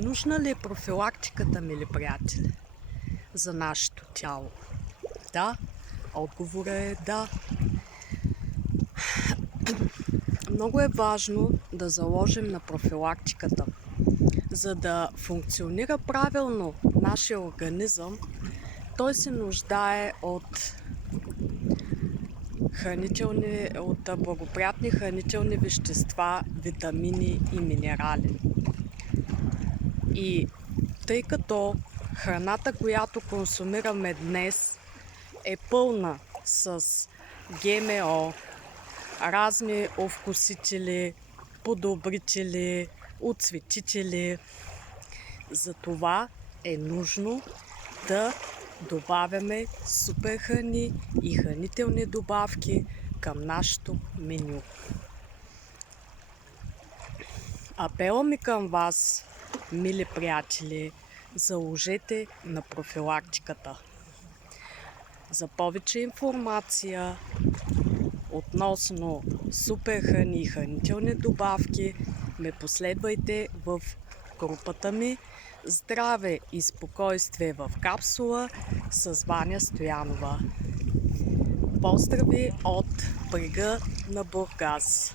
Нужна ли е профилактиката, мили приятели, за нашето тяло? Да, отговорът е да. Много е важно да заложим на профилактиката. За да функционира правилно нашия организъм, той се нуждае от благоприятни хранителни вещества, витамини и минерали. И тъй като храната, която консумираме днес, е пълна с ГМО, разни овкусители, подобрители, оцветители, затова е нужно да добавяме супер храни и хранителни добавки към нашето меню. Апела ми към вас, мили приятели, заложете на профилактиката. За повече информация относно супер храни и хранителни добавки ме последвайте в групата ми Здраве и спокойствие в капсула с Ваня Стоянова. Поздрави от брега на Бургас!